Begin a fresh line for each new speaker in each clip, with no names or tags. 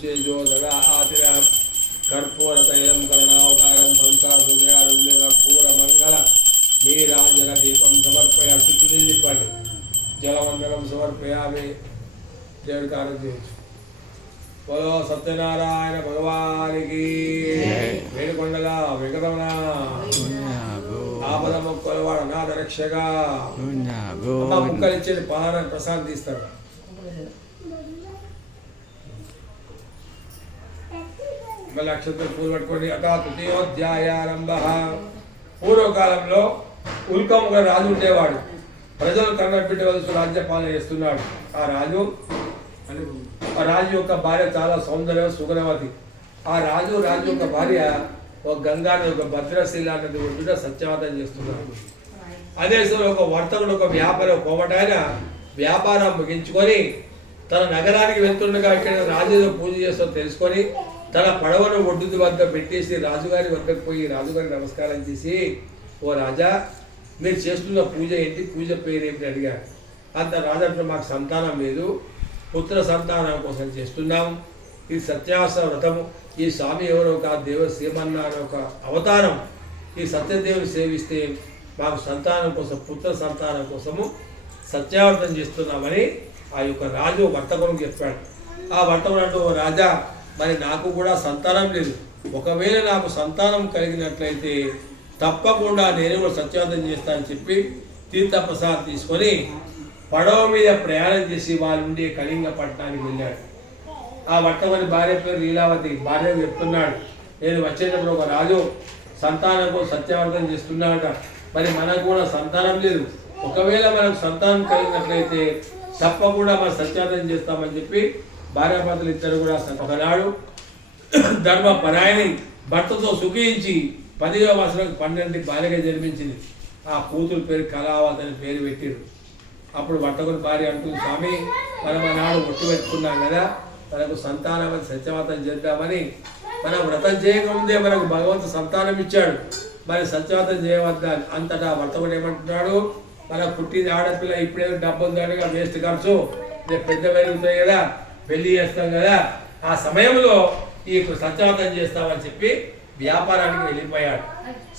చేజోదర ఆదిర కర్పూర తైలం కరుణావతారం సంసాసుర్యారుణ్య కర్పూర మంగళ నీరాంజన దీపం సమర్పయ చుట్టూ నిండిపండి జలవందనం సమర్పయామి దేవుడికి బోలో సత్యనారాయణ భగవానికి వేడుకొండల ఆపద మొక్కలు వాడు అనాథ రక్షగా. ముక్కలు ఇచ్చేది ప్రసాదం తీస్తారు మళ్ళీ అక్షంతలు పూలు పట్టుకోండి. అటా తృతీయోధ్యాయారంభ పూర్వకాలంలో ఉల్కముగ రాజు ఉండేవాడు. ప్రజలు కన్నబెట్టవలసి రాజ్యపాలన చేస్తున్నాడు. ఆ రాజు ఆ రాజు యొక్క భార్య చాలా సౌందర్య సుగుణవతి ఆ రాజు రాజు యొక్క భార్య ఒక గంగాని ఒక భద్రశీల అన్నది ఒడ్డున సత్యవాదం చేస్తున్నాడు. అదే సమయంలో ఒక వర్తకుడు ఒక వ్యాపారి పోవటాయన వ్యాపారం ముగించుకొని తన నగరానికి వెళ్తుండగా ఇక్కడ రాజు పూజ చేస్తో తెలుసుకొని తన పడవను ఒడ్డు వద్ద పెట్టేసి రాజుగారి వద్దకు పోయి రాజుగారి నమస్కారం చేసి ఓ రాజా మీరు చేస్తున్న పూజ ఏంటి? పూజ పేరు ఏమిటి? అడిగారు అంత రాజంటే మాకు సంతానం లేదు. పుత్ర సంతానం కోసం చేస్తున్నాం. ఇది సత్యాస వ్రతము ఈ స్వామి ఎవరో ఒక దేవ శ్రీమన్న అనే ఒక అవతారం ఈ సత్యదేవుని సేవిస్తే మాకు సంతానం కోసం పుత్ర సంతానం కోసము సత్యావ్రతం చేస్తున్నామని ఆ యొక్క రాజు వర్తకునికి చెప్పాడు. ఆ వర్తకుడు అంటూ "ఓ రాజా మరి నాకు కూడా సంతానం లేదు. ఒకవేళ నాకు సంతానం కలిగినట్లయితే తప్పకుండా నేను కూడా సత్యార్థం చేస్తానని చెప్పి తీర్థప్రసాద్ తీసుకొని పడవ మీద ప్రయాణం చేసి వారి నుండి కళింగ పట్టణానికి వెళ్ళాడు. ఆ వర్తమని భార్య పేరు లీలావతి. భార్య చెప్తున్నాడు నేను వచ్చేటప్పుడు ఒక రాజు సంతానంకు సత్యార్థం చేస్తున్నాడట. మరి మనకు కూడా సంతానం లేదు. ఒకవేళ మనకు సంతానం కలిగినట్లయితే తప్పకుండా మనం సత్యార్థం చేస్తామని చెప్పి భార్యాభర్తలు ఇద్దరు కూడా ఒకనాడు ధర్మ పరాయణి భర్తతో సుఖించి పదివ వసరకు పన్నెండు భార్యగా జన్మించింది. ఆ కూతురు పేరు కళావతి అని పేరు పెట్టారు. అప్పుడు వర్తకుని భార్య అంటుంది స్వామి మనం ఆనాడు ఒట్టు పెట్టుకున్నాం కదా మనకు సంతానం సత్యవాతం చేద్దామని మనం వ్రతం చేయకముందే మనకు భగవంతు సంతానం ఇచ్చాడు. మరి సత్యవాతం చేయవద్దా? అంతటా వర్తకుడు ఏమంటున్నాడు మన పుట్టింది ఆడపిల్ల ఇప్పుడే డబ్బులు దానిగా వేస్ట్ ఖర్చు. రేపు పెద్ద పెరుగుతాయి కదా పెళ్ళి చేస్తాం కదా ఆ సమయంలో ఈ సత్యవాతం చేస్తామని చెప్పి వ్యాపారానికి వెళ్ళిపోయాడు.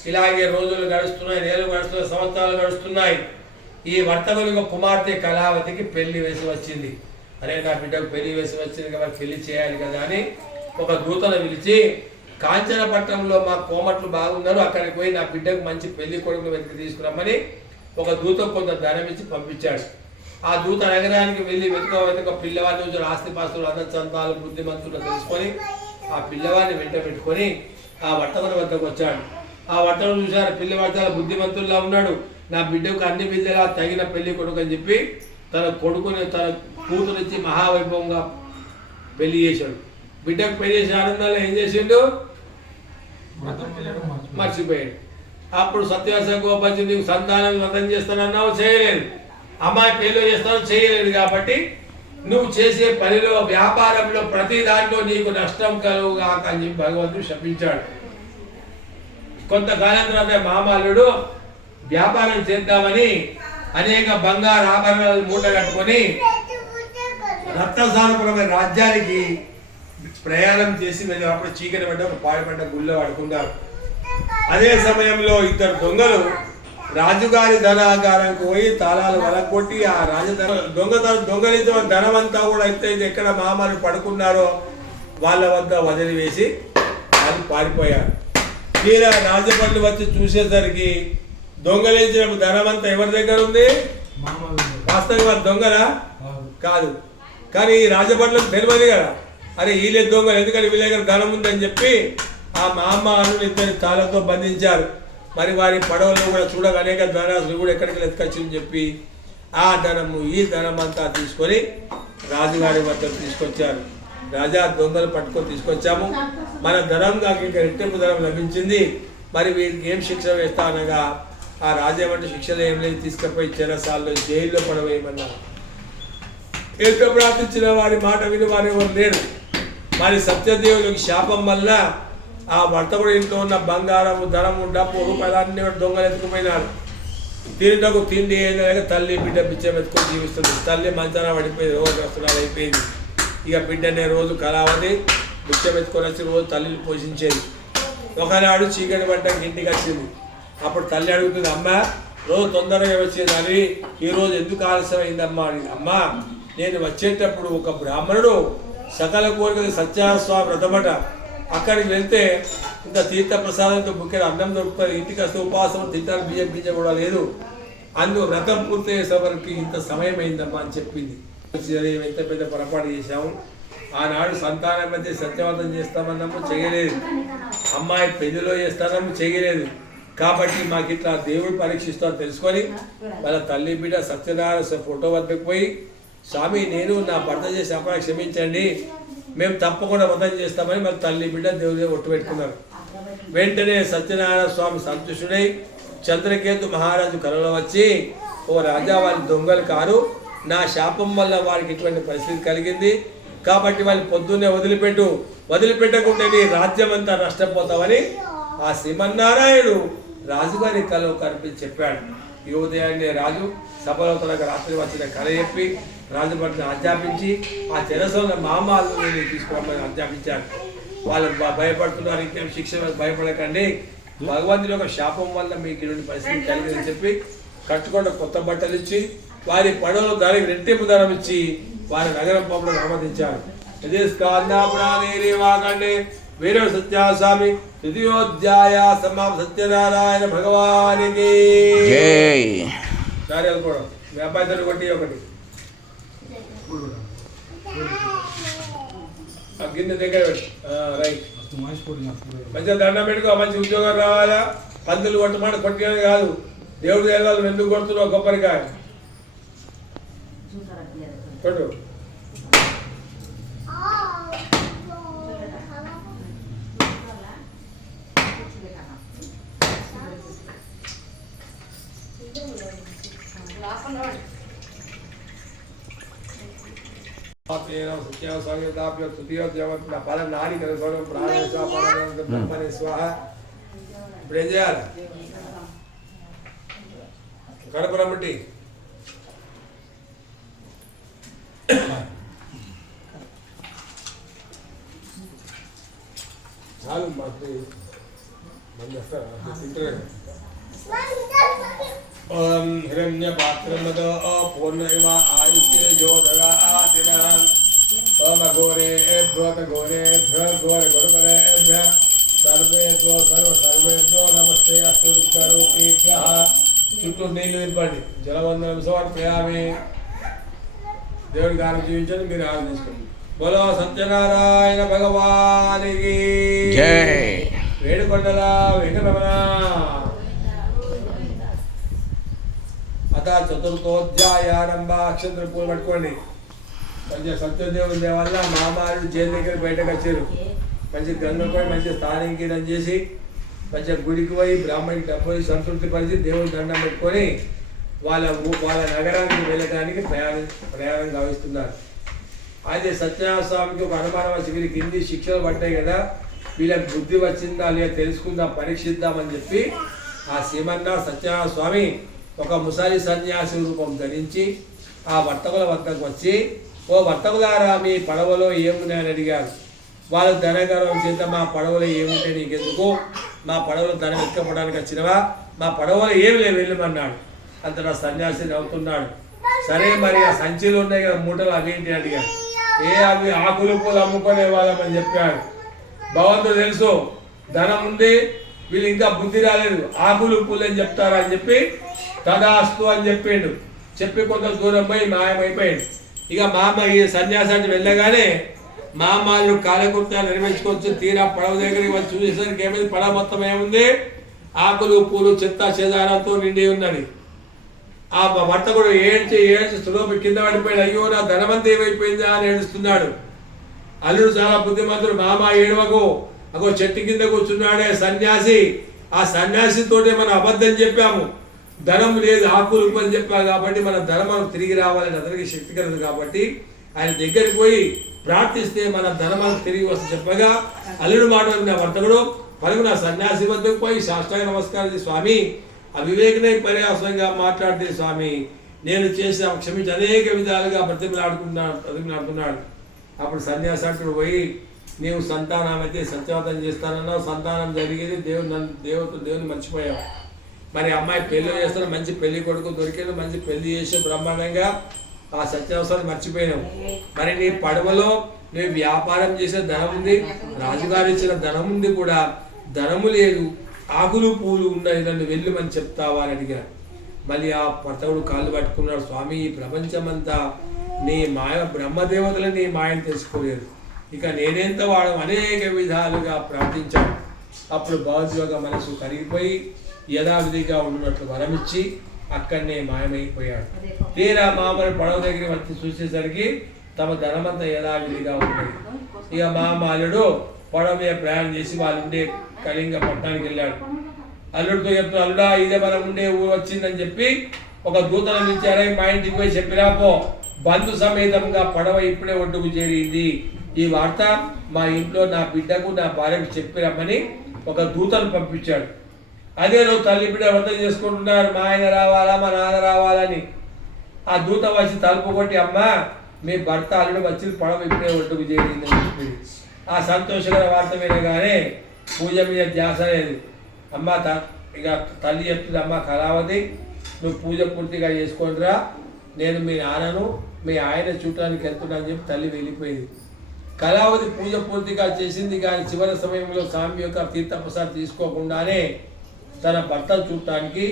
ఇలాగే రోజులు గడుస్తున్నాయి నెలలు గడుస్తున్నాయి సంవత్సరాలు గడుస్తున్నాయి. ఈ వర్తకుని కుమార్తె కళావతికి పెళ్ళి వేసి వచ్చింది. అరే నా బిడ్డకు పెళ్ళి వేసి వచ్చింది కాబట్టి పెళ్ళి చేయాలి కదా అని ఒక దూతను పిలిచి కాంచనపట్నంలో మా కోమట్లు బాగున్నారు అక్కడికి పోయి నా బిడ్డకు మంచి పెళ్ళి కొడుకును వెతికి తీసుకురమ్మని ఒక దూత కొంత ధనం ఇచ్చి పంపించాడు. ఆ దూత నగరానికి వెళ్ళి వెతుక వెతుక పిల్లవాడిని నుంచి ఆస్తిపాస్తులు అందచందాలు బుద్ధిమంతులు తెలుసుకొని ఆ పిల్లవాడిని వెంట పెట్టుకొని ఆ వర్తకుని వద్దకు వచ్చాడు. ఆ వర్తకుడు చూశారు పిల్లవాడు చాలా బుద్ధిమంతుల్లా ఉన్నాడు. నా బిడ్డకు అన్ని విద్యలా తగిన పెళ్ళి కొడుకు అని చెప్పి తన కొడుకుని తన కూతురిచ్చి మహావైభవంగా పెళ్ళి చేశాడు. బిడ్డకు పెళ్ళి చేసిన ఆనందాలు ఏం చేసిండు? మర్చిపోయాడు అప్పుడు సత్యవాస గోపంచి నీకు సంతానం వ్రతం చేస్తానన్నావు చేయలేదు. అమ్మాయి పెళ్ళి చేస్తాను చేయలేదు కాబట్టి నువ్వు చేసే పనిలో వ్యాపారంలో ప్రతి దాంట్లో నీకు నష్టం కలుగుగాక అని చెప్పి భగవంతుడు శపించాడు. కొంతకాలం తర్వాత మామాలుడు వ్యాపారం చేద్దామని అనేక బంగారు ఆభరణాలు మూట కట్టుకొని రత్నసారపురమైన రాజ్యానికి ప్రయాణం చేసి వెళ్ళి అప్పుడు చీకటి పడ్డ ఒక పాడుపడ్డ గుళ్ళో పడుకుంటారు అదే సమయంలో ఇద్దరు దొంగలు రాజుగారి ధనాగారానికి పోయి తాళాలు వలకొట్టి ఆ రాజధన దొంగతనం దొంగలించిన ధనం అంతా కూడా అయితే ఎక్కడ మామలు పడుకున్నారో వాళ్ళ వద్ద వదిలివేసి వాళ్ళు పారిపోయారు. తీరా రాజబండ్లు వచ్చి చూసేసరికి దొంగలించిన ధనం అంతా ఎవరి దగ్గర ఉంది? వాస్తవంగా దొంగలా? కాదు. కానీ ఈ రాజభట్లకు తెలియదు కదా. అరే వీళ్ళే దొంగలు ఎందుకంటే వీళ్ళ దగ్గర ధనం ఉందని చెప్పి ఆ మామ అల్లుడు ఇద్దరి తాళతో బంధించారు. మరి వారి పడవలను కూడా చూడగా అనేక కూడా ఎక్కడికి ఎత్తుకొచ్చిందని చెప్పి ఆ ధనము ఈ ధనం అంతా తీసుకొని రాజుగారి వద్దకు తీసుకొచ్చారు. రాజా దొంగలు పట్టుకొని తీసుకొచ్చాము. మన ధనం కాక ఇంకా రెట్టింపు ధనం లభించింది. మరి వీరికి ఏం శిక్ష వేస్తా అనగా ఆ రాజేమంటే శిక్షలు ఏం లేదు తీసుకుపోయి చెరసాల్లో జైల్లో పడవేయమన్నారు ఎంత ప్రార్థించిన వారి మాట విని వారు ఎవరు లేరు. మరి సత్యదేవునికి శాపం వల్ల ఆ వర్తకుడి ఇంట్లో ఉన్న బంగారము ధనము డబ్బు రూపాయలన్నీ కూడా దొంగలు ఎత్తుకుపోయినారు. తింటకు తిండి ఏంటంటే తల్లి బిడ్డ బిచ్చం ఎత్తుకొని జీవిస్తుంది. తల్లి మంచాన పడిపోయింది రోజు వస్తున్నారు అయిపోయింది. ఇక బిడ్డనే రోజు కళావతి బిచ్చం ఎత్తుకొని వచ్చి రోజు తల్లిని పోషించేది. ఒకనాడు చీకటి పడ్డానికి ఇంటికి వచ్చింది. అప్పుడు తల్లి అడుగుతుంది అమ్మ రోజు తొందరగా వచ్చేదని ఈరోజు ఎందుకు ఆలస్యం అయిందమ్మా అని అమ్మా నేను వచ్చేటప్పుడు ఒక బ్రాహ్మణుడు సకల కోరికలు సత్యాస్వామి వ్రతమట అక్కడికి వెళ్తే ఇంత తీర్థ ప్రసాదంతో ముఖ్యంగా అన్నం దొరుకుతుంది. ఇంటికి వస్తే ఉపవాసం తింటారు బియ్యం గింజ కూడా లేదు. అందు వ్రతం పూర్తయ్యేసరికి ఇంత సమయం అయిందమ్మా అని చెప్పింది. ఎంత పెద్ద పొరపాటు చేశాము ఆనాడు సంతానం అయితే సత్యవంతం చేస్తామన్నాము చేయలేదు. అమ్మాయి పెళ్ళిలో చేస్తానము చేయలేదు. కాబట్టి మాకు ఇట్లా దేవుడు పరీక్షిస్తా తెలుసుకొని వాళ్ళ తల్లి బిడ్డ సత్యనారాయణ ఫోటో వద్దకు పోయి స్వామి నేను నా భర్త చేసి అమ్మాయి క్షమించండి. మేము తప్పకుండా వ్రతం చేస్తామని వాళ్ళ తల్లి బిడ్డ దేవుడు ఒట్టు పెట్టుకున్నారు. వెంటనే సత్యనారాయణ స్వామి సంతుష్టుడై చంద్రకేతు మహారాజు కలలో వచ్చి ఓ రాజా వారి దొంగలు కారు నా శాపం వల్ల వారికి ఇటువంటి పరిస్థితి కలిగింది. కాబట్టి వాళ్ళు పొద్దున్నే వదిలిపెట్టు వదిలిపెట్టకుండా నీ రాజ్యం అంతా నష్టపోతావని ఆ శ్రీమన్నారాయణుడు రాజుగారి కలలో కనిపించి చెప్పాడు. ఈ ఉదయాన్నే రాజు సభలో తనకు రాత్రి వచ్చిన కళ చెప్పి రాజు పట్ల ఆజ్ఞాపించి ఆ తెరసంలో మామాలు తీసుకురమ్మని ఆజ్ఞాపించాడు. వాళ్ళు భ- భయపడుతున్నారు. ఇంకేం శిక్ష భయపడకండి. భగవంతుని యొక్క శాపం వల్ల మీకు ఇటువంటి పరిస్థితి కలిగిందని చెప్పి కట్టుకుండా కొత్త బట్టలు ఇచ్చి వారి పడవలు దానికి రెట్టింపు ధనం ఇచ్చి వారి నగరం పంపడం అనుమతించారు ఇది సత్యాస్వామి తృతీయోధ్యాయ సమాప సత్యనారాయణ భగవానికి.
జై.
దారి అనుకోవడం మీ అబ్బాయితో ఒకటి ఒకటి. ఆ గిన్నె దగ్గర రైట్. మంచిగా దండం పెట్టుకో మంచి ఉద్యోగం రావాలా? పందులు కొట్టమాట కొట్టేది కాదు. దేవుడు దేవాలు ఎందుకు కొడుతున్నావు కొబ్బరికాయ కొట్టు. ఇప్పుడు ఏం చేయాలి కడప రమ్మటి చాలు మాకు మంది వస్తారా తింటారు ఆయుష్య జోదగా ఆదినాన్ ఓం అఘోరేభ్యో ఘోరేభ్య ఘోర గురుకరేభ్య సర్వేభ్యో సర్వ సర్వేభ్యో నమస్తే అస్తు దుఃఖరూపేభ్య చుట్టూ నీళ్ళు నింపండి జలవందనం సమర్పయామి. దేవుడికి ఆరోగ్యం జీవించండి మీరు ఆనందించుకోండి బోలో సత్యనారాయణ భగవానికి. వేడుకొండల వెంకటరమణ అత చతుర్థోధ్యాయారంభ అక్షంతర పూలు పట్టుకోండి మంచిగా సత్యదేవుని దేవల్ల మామారు జైలు దగ్గర బయటకు వచ్చారు. మంచి గంగకు పోయి మంచి స్థానికీనం చేసి మంచిగా గుడికి పోయి బ్రాహ్మణికి డబ్బులు సంతృప్తి పరిచి దేవుని దండం పెట్టుకొని వాళ్ళ వాళ్ళ నగరానికి వెళ్ళడానికి ప్రయాణం ప్రయాణం గావిస్తున్నారు. అయితే సత్యనారాయణ స్వామికి ఒక అనుమానం వచ్చి వీరికి ఇన్ని శిక్షలు పడ్డాయి కదా. వీళ్ళకి బుద్ధి వచ్చిందా లేదా తెలుసుకుందాం పరీక్షిద్దామని చెప్పి ఆ శ్రీమన్నా సత్యనారాయణ స్వామి ఒక ముసలి సన్యాసి రూపం ధరించి ఆ వర్తకుల వద్దకు వచ్చి ఓ వర్తకులారా మీ పడవలో ఏమున్నాయని అడిగారు. వాళ్ళు ధనగర్వం చేత మా పడవలో ఏముంటే నీకెందుకు? మా పడవలో ధనం ఎక్కపడానికి వచ్చినవా? మా పడవలో ఏమి లేవు వెళ్ళమన్నాడు అంతటా సన్యాసి నవ్వుతున్నాడు. సరే మరి ఆ సంచిలో ఉన్నాయి కదా మూటలు అవేంటి అడిగాడు. ఏ అవి? ఆకులు పూలు అమ్ముకునే వాళ్ళమని చెప్పాడు. భగవంతుడు తెలుసు ధనం ఉంది వీళ్ళు ఇంకా బుద్ధి రాలేదు. ఆకులు పూలు అని చెప్తారా? అని చెప్పి తదాస్తు అని చెప్పిండు. చెప్పి కొంత దూరం పోయి మాయమైపోయాడు. ఇక మామ ఈ సన్యాసానికి వెళ్ళగానే మామాలు కాలకృత్యాలు నిర్వహించుకోవచ్చు తీరా పడవ దగ్గరికి వచ్చి చూసేసరికి ఏమైంది? పడవ మొత్తం ఏముంది? ఆకులు పూలు చెత్త చెదారంతో నిండి ఉన్నది. ఆ వర్తకుడు ఏడ్చి ఏడ్చి సులోపి కింద పడిపోయాడు. అయ్యో నా ధనవంతి ఏమైపోయిందా అని ఏడుస్తున్నాడు. అల్లుడు చాలా బుద్ధిమంతుడు. మామ ఏడవకు. అగో చెట్టు కింద కూర్చున్నాడే సన్యాసి. ఆ సన్యాసితోటే మనం అబద్ధం చెప్పాము. ధనం లేదు ఆకులు అని చెప్పాం కాబట్టి మన ధనం మనకు తిరిగి రావాలని అతనికి శక్తి కలదు కాబట్టి ఆయన దగ్గరికి పోయి ప్రార్థిస్తే మన ధనం మనకు తిరిగి వస్తే చెప్పగా అల్లుడు మాట నా వర్తకుడు పలుకు నా సన్యాసి వద్దకు పోయి సాష్టాంగ నమస్కారం స్వామి. అవివేకనే పర్యాసంగా మాట్లాడితే స్వామి నేను చేసిన క్షమించి అనేక విధాలుగా బ్రతిమలాడుకున్నాడు బ్రతిమలాడుతున్నాడు. అప్పుడు సన్యాసి అంటుడు పోయి నీవు సంతానం అయితే సత్యవాదం చేస్తానన్నావు సంతానం జరిగేది దేవుడు నన్ను దేవత దేవుని మర్చిపోయావు. మరి అమ్మాయి పెళ్ళి చేస్తారు మంచి పెళ్ళి కొడుకు దొరికింది మంచి పెళ్ళి చేసి బ్రహ్మాండంగా ఆ సత్యావసరాలు మర్చిపోయినావు. మరి నీ పడవలో నువ్వు వ్యాపారం చేసే ధనం ఉంది రాజుగారు ఇచ్చిన ధనం ఉంది కూడా ధనము లేదు ఆకులు పూలు ఉన్నాయి నన్ను వెళ్ళమని చెప్తావా అని అడిగారు మళ్ళీ ఆ పతవుడు కాళ్ళు పట్టుకున్నాడు స్వామి ఈ ప్రపంచమంతా నీ మాయ బ్రహ్మదేవతలు నీ మాయను తెలుసుకోలేదు. ఇక నేనెంత వాడు అనేక విధాలుగా ప్రార్థించాడు. అప్పుడు భావోద్యోగ మనసు కరిగిపోయి యథావిధిగా ఉన్నట్లు వరమిచ్చి అక్కడనే మాయమైపోయాడు. తీరా మామూలు పడవ దగ్గర వచ్చి చూసేసరికి తమ ధనమంతా యథావిధిగా ఉన్నది. ఇక మామాలుడు పడవ మీద ప్రయాణం చేసి వాళ్ళు ఉండే కళింగ పట్టణానికి వెళ్ళాడు. అల్లుడితో చెప్తున్నా అల్లుడా ఇదే మనం ఉండే ఊరు వచ్చిందని చెప్పి ఒక దూతను ఇచ్చారే మా ఇంటికి పోయి చెప్పిరా పో. బంధు సమేతంగా పడవ ఇప్పుడే ఒడ్డుకు చేరింది. ఈ వార్త మా ఇంట్లో నా బిడ్డకు నా భార్యకు చెప్పిరమ్మని ఒక దూతను పంపించాడు. అదే నువ్వు తల్లి బిడ్డ వ్రతం చేసుకుంటున్నారు మా ఆయన రావాలా మా నాన్న రావాలని. ఆ దూత వచ్చి తలుపు కొట్టి అమ్మ మీ భర్త అల్లుడు వచ్చి పడవ ఇప్పుడే ఒడ్డుకు చేరిందని చెప్పి. ఆ సంతోషకర వార్త వినగానే పూజ మీద ధ్యాస లేదు. అమ్మ త ఇక తల్లి చెప్తుంది అమ్మ కళావతి నువ్వు పూజ పూర్తిగా చేసుకుంటురా నేను మీ నాన్నను మీ ఆయన చూడటానికి వెళ్తున్నా అని చెప్పి తల్లి వెళ్ళిపోయింది. కళావతి పూజ పూర్తిగా చేసింది కానీ చివరి సమయంలో స్వామి యొక్క తీర్థప్రసాద్ తీసుకోకుండానే తన భర్త చూడటానికి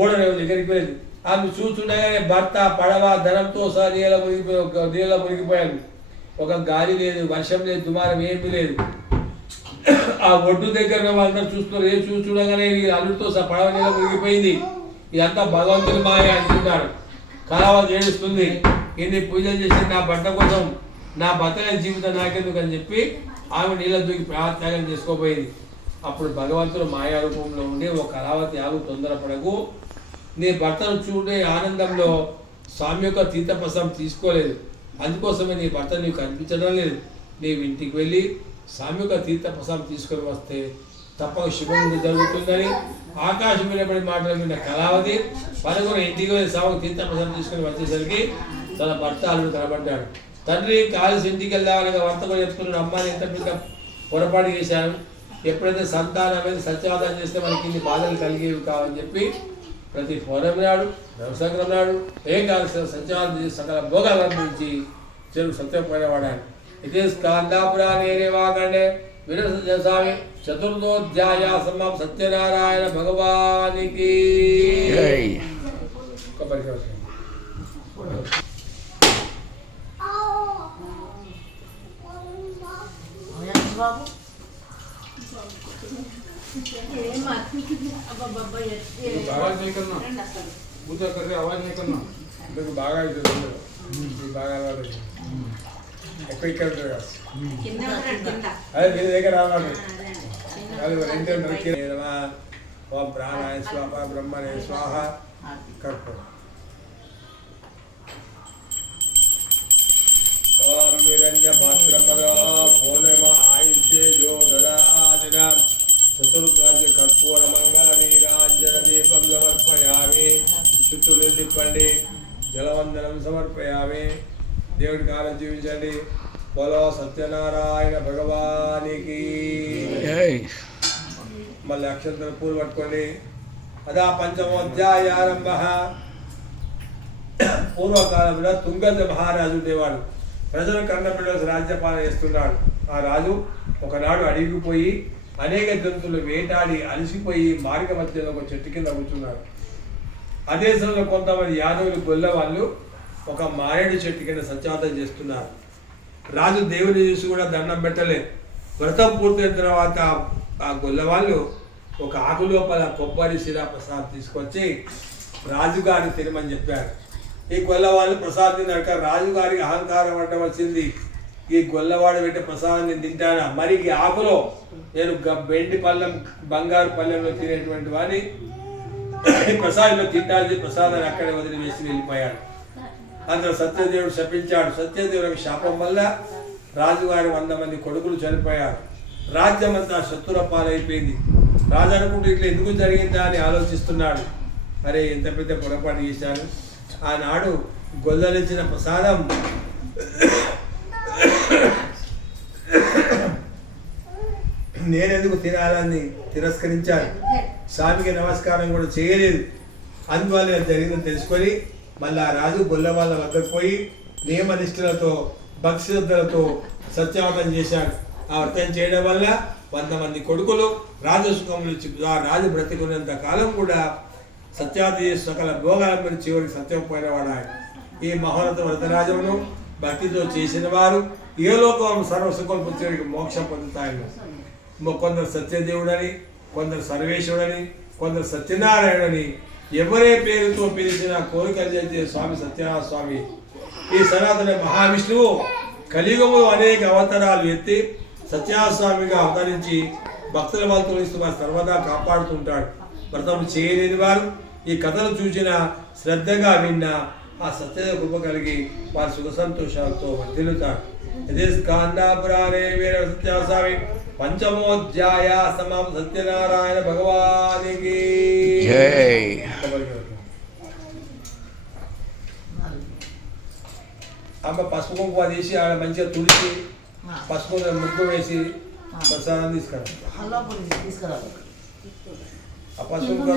ఓడరేవు దగ్గరికి వెళ్ళింది ఆమె చూస్తుండగానే భర్త పడవ ధనంతో సహా నీళ్ళ మునిగిపోయి నీళ్ళ మునిగిపోయాడు. ఒక గాలి లేదు వర్షం లేదు దుమారం ఏమీ లేదు. ఆ ఒడ్డు దగ్గర వాళ్ళందరూ చూస్తున్నారు. ఏం చూసి చూడగానే అల్లుడితో సహా పడవ నీళ్ళ మునిగిపోయింది. ఇదంతా భగవంతుని మాయ అంటున్నాడు. కలవ ఏడుస్తుంది. ఇన్ని పూజలు చేసి నా భర్త కోసం నా భర్త జీవితం నాకెందుకు అని చెప్పి ఆమె నీళ్ళ దూకి ప్రాణత్యాగం చేసుకోపోయింది అప్పుడు భగవంతుడు మాయా రూపంలో ఉండి ఓ కళావతి ఆగు తొందరపడకు. నీ భర్తను చూడే ఆనందంలో స్వామి యొక్క తీర్థప్రసం తీసుకోలేదు. అందుకోసమే నీ భర్త నీకు కనిపించడం లేదు. నీవు ఇంటికి వెళ్ళి స్వామి యొక్క తీర్థప్రసం తీసుకొని వస్తే తప్పక శుభం జరుగుతుందని ఆకాశం వినబడి మాటలు విన్న కళావతి పలువురు ఇంటికి వెళ్ళి స్వామికి తీర్థప్రసం తీసుకొని వచ్చేసరికి తన భర్త అల్లుడు కనబడ్డాడు. తండ్రి కాల్సి ఇంటికి వెళ్దామని వర్తకుడు చెప్తున్నాడు. అమ్మాని ఎంత పొరపాటు చేశాను ఎప్పుడైతే సంతానం అనేది సత్యావధానం చేస్తే మనకి ఇన్ని బాధలు కలిగేవి కావని చెప్పి ప్రతి పౌరం నాడు వ్యవసాయం నాడు ఏం కాదు సత్యావధానం చేసి సకల భోగాలు అనుభవించి చెరువు సత్యపోయినవాడాను ఇది స్కాందాపురాణే వాకండే. వీర స్వామి చతుర్థోధ్యాయ సమాం సత్యనారాయణ భగవానికి.
బాబు
आवाज नहीं करना पूजा कर रहे आवाज नहीं करना देखो బాగా ఇది ఈ బాగా రావాలి ఎక్కువ ఇక్కడ ఉంటుంది కదా.
కింద ఉన్నాడు కింద
అదే మీ దగ్గర రావాలి అది మరి ఎంత ఉంటుంది నమః ఓం ప్రాణాయ స్వాహ బ్రహ్మణే స్వాహ కర్పూర ఓం నిరంజ పాత్రపద నీళ్ళు తిప్పండి. జలవందనం సమర్పయామి. దేవుడి కాలం జీవించండి బలో సత్యనారాయణ భగవానికి. మళ్ళీ అక్షంతర పూలు పట్టుకోండి. అదా పంచమోధ్యాయారంభ పూర్వకాలంలో తుంగంద మహారాజు ఉండేవాడు. ప్రజలు కన్నపిల్లలు రాజ్యపాలన చేస్తున్నాడు. ఆ రాజు ఒకనాడు అడవికి పోయి అనేక జంతువులు వేటాడి అలసిపోయి మార్గ మధ్యలో ఒక చెట్టు కింద కూర్చున్నాడు. అదే సమయంలో కొంతమంది యాదవులు గొల్ల వాళ్ళు ఒక మారేడు చెట్టు కింద సత్యాతం చేస్తున్నారు. రాజు దేవుని చూసి కూడా దండం పెట్టలేదు వ్రతం పూర్తయిన తర్వాత ఆ గొల్లవాళ్ళు ఒక ఆకు లోపల కొబ్బరి శిరా ప్రసాద్ తీసుకొచ్చి రాజుగారికి తినమని చెప్పారు. ఈ గొల్లవాళ్ళు ప్రసాద్ తిన్నాక రాజుగారికి అహంకారం అడ్డం వచ్చింది. ఈ గొల్లవాడు పెట్టే ప్రసాదం నేను తింటానా? మరి ఈ ఆకులో నేను గ- వెండి పళ్ళెం బంగారు పళ్ళెంలో తినేటువంటి వాడిని ప్రసాదంలో తింటాల్సి ప్రసాదాన్ని అక్కడే వదిలివేసి వెళ్ళిపోయాడు. అందులో సత్యదేవుడు శపించాడు. సత్యదేవుడికి శాపం వల్ల రాజుగారి వంద మంది కొడుకులు చనిపోయారు. రాజ్యమంతా శత్రుల పాలైపోయింది. రాజు అనుకుంటే ఇట్లా ఎందుకు జరిగిందా అని ఆలోచిస్తున్నాడు. అరే ఎంత పెద్ద పొరపాటు చేశాను ఆనాడు గొల్లలిచ్చిన ప్రసాదం నేనెందుకు తినాలని తిరస్కరించాను? స్వామికి నమస్కారం కూడా చేయలేదు. అందువల్ల జరిగిందని తెలుసుకొని మళ్ళీ ఆ రాజు బొల్లవాళ్ళ వద్దకు పోయి నియమనిష్ఠులతో భక్తిశ్రద్ధలతో సత్యవతం చేశాడు. ఆ వ్రతం చేయడం వల్ల వంద మంది కొడుకులు రాజసుఖములు ఆ రాజు బ్రతికున్నంత కాలం కూడా సత్యావత చేసి సకల భోగాల మీద చివరికి సత్యం పోయినవాడు ఆయన. ఈ మహోన్నత వ్రతరాజమును భక్తితో చేసిన వారు ఏ లోకం సర్వసుఖం పుత్రుడికి మోక్షం పొందుతారు కొందరు సత్యదేవుడని కొందరు సర్వేశ్వరుడని కొందరు సత్యనారాయణని ఎవరే పేరుతో పిలిచిన కోరికలు చేసే స్వామి సత్యనారాయణ స్వామి. ఈ సనాతన మహావిష్ణువు కలియుగములో అనేక అవతారాలు ఎత్తి సత్యనారాయణ స్వామిగా అవతరించి భక్తుల వాళ్ళతో వారు సర్వదా కాపాడుతుంటాడు. వ్రతం చేయలేని వారు ఈ కథను చూసిన శ్రద్ధగా విన్న ఆ సత్య కృప కలిగి వారి సుఖ సంతోషాలతో వర్ధిల్లుతారు. ఇదే స్కాందాపురాణే వీర స్వామి. పంచమోధ్యాయ సమాం సత్యనారాయణ భగవానికి.
జై
అమ్మ పసుపు కుంకుమ తీసి ఆడ మంచిగా తుడిచి పసుపు ముగ్గు వేసి ప్రసాదం తీసుకురా
హల్వా పొడి తీసుకురావాలి.
ఆ పసుపు కుంకుమ